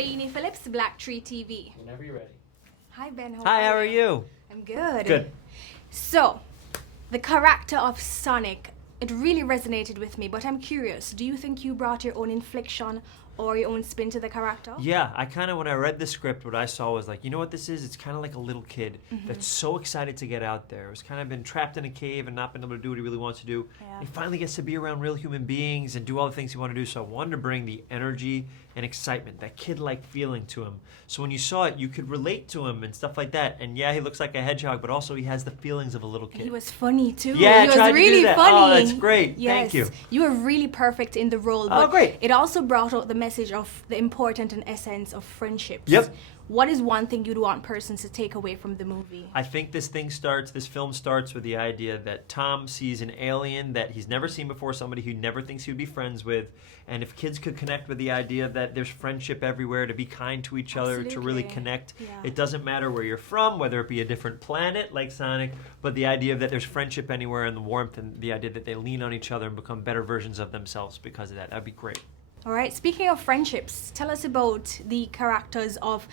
Fayini Phillips, Black Tree TV. Whenever you're ready. Hi Ben, How are you? I'm good. Good. So, the character of Sonic, it really resonated with me, but I'm curious, do you think you brought your own inflection or your own spin to the character? Yeah, I kind of, when I read the script, what I saw was like, you know what this is? It's kind of like a little kid that's so excited to get out there. He's kind of been trapped in a cave and not been able to do what he really wants to do. Yeah. He finally gets to be around real human beings and do all the things he wants to do. So I wanted to bring the energy and excitement, that kid-like feeling to him. So when you saw it, you could relate to him and stuff like that. And yeah, he looks like a hedgehog, but also he has the feelings of a little kid. He was funny too. Yeah, he was I tried really to do that. funny. Oh, that's great. Yes. Thank you. You were really perfect in the role. Oh, But great. it also brought out the message of the important and essence of friendships. Yep. What is one thing you'd want persons to take away from the movie? I think this film starts with the idea that Tom sees an alien that he's never seen before, somebody he never thinks he would be friends with. And if kids could connect with the idea that there's friendship everywhere, to be kind to each other, to really Absolutely. connect. Yeah. It doesn't matter where you're from, whether it be a different planet like Sonic, but the idea that there's friendship anywhere and the warmth and the idea that they lean on each other and become better versions of themselves because of that. That'd be great. All right. Speaking of friendships, tell us about the characters of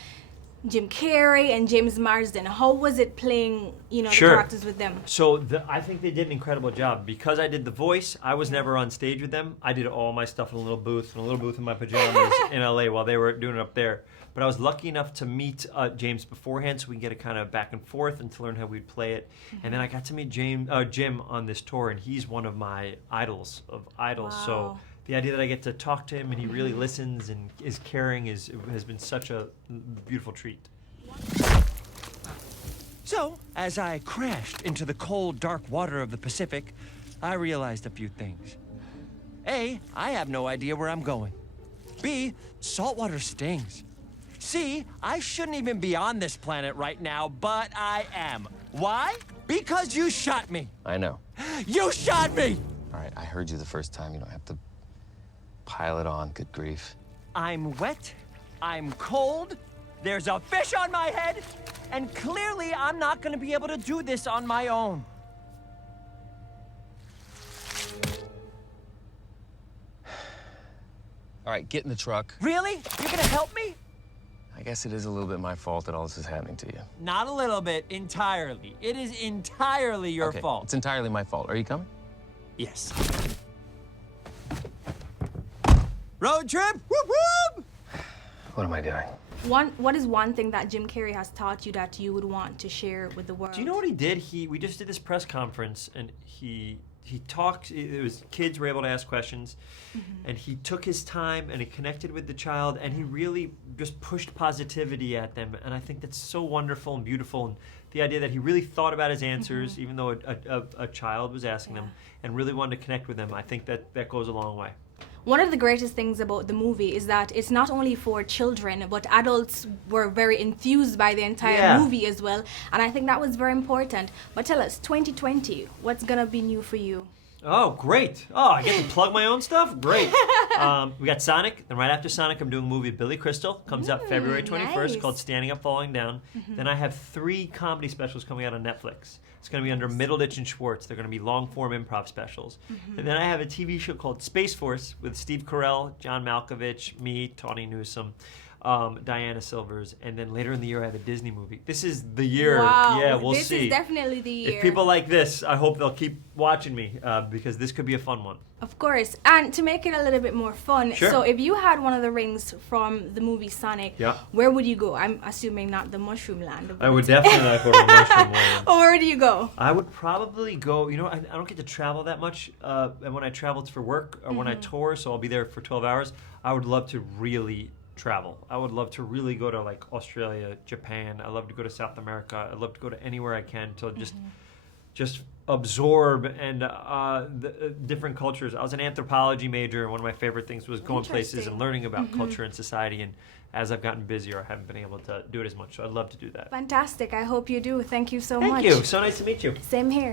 Jim Carrey and James Marsden. How was it playing, the characters with them? So I think they did an incredible job. Because I did the voice, I was never on stage with them. I did all my stuff in a little booth in my pajamas in LA while they were doing it up there. But I was lucky enough to meet James beforehand so we can get a kind of back and forth and to learn how we'd play it. And then I got to meet Jim on this tour, and he's one of my idols of idols. Wow. So the idea that I get to talk to him and he really listens and is caring has been such a beautiful treat. So, as I crashed into the cold, dark water of the Pacific, I realized a few things. A, I have no idea where I'm going. B, saltwater stings. C, I shouldn't even be on this planet right now, but I am. Why? Because you shot me. I know. You shot me! All right, I heard you the first time. You don't have to pile it on. Good grief. I'm wet, I'm cold, there's a fish on my head, and clearly I'm not gonna be able to do this on my own. All right, get in the truck. Really? You're gonna help me? I guess it is a little bit my fault that all this is happening to you. Not a little bit, entirely. It is entirely your Okay, fault. it's entirely my fault. Are you coming? Yes. Road trip? Whoop whoop! What am I doing? What is one thing that Jim Carrey has taught you that you would want to share with the world? Do you know what he did? We just did this press conference, and he talked. It was kids were able to ask questions, and he took his time and he connected with the child, and he really just pushed positivity at them. And I think that's so wonderful and beautiful. And the idea that he really thought about his answers, even though a child was asking them, and really wanted to connect with them. I think that goes a long way. One of the greatest things about the movie is that it's not only for children, but adults were very enthused by the entire movie as well. And I think that was very important. But tell us, 2020, what's going to be new for you? Oh, great. Oh, I get to plug my own stuff? Great. We got Sonic. Then right after Sonic, I'm doing a movie, Billy Crystal. Comes out February 21st, nice. called Standing Up, Falling Down. Then I have 3 comedy specials coming out on Netflix. It's going to be under Middleditch and Schwartz. They're going to be long-form improv specials. And then I have a TV show called Space Force with Steve Carell, John Malkovich, me, Tawny Newsome, Diana Silvers, and then later in the year I have a Disney movie. This is the year. Wow. Yeah, we'll this see. This is definitely the year. If people like this, I hope they'll keep watching me because this could be a fun one. Of course. And to make it a little bit more fun, Sure. so if you had one of the rings from the movie Sonic, where would you go? I'm assuming not the Mushroom Land. I would definitely not go to Mushroom Land. Or where do you go? I would probably go, I don't get to travel that much, and when I travel it's for work or when I tour, so I'll be there for 12 hours. I would love to really travel. I would love to really go to like Australia, Japan. I love to go to South America. I'd love to go to anywhere I can to just absorb and the different cultures. I was an anthropology major, and one of my favorite things was going places and learning about culture and society. And as I've gotten busier, I haven't been able to do it as much. So I'd love to do that. Fantastic. I hope you do. Thank you so much. Thank you. So nice to meet you. Same here.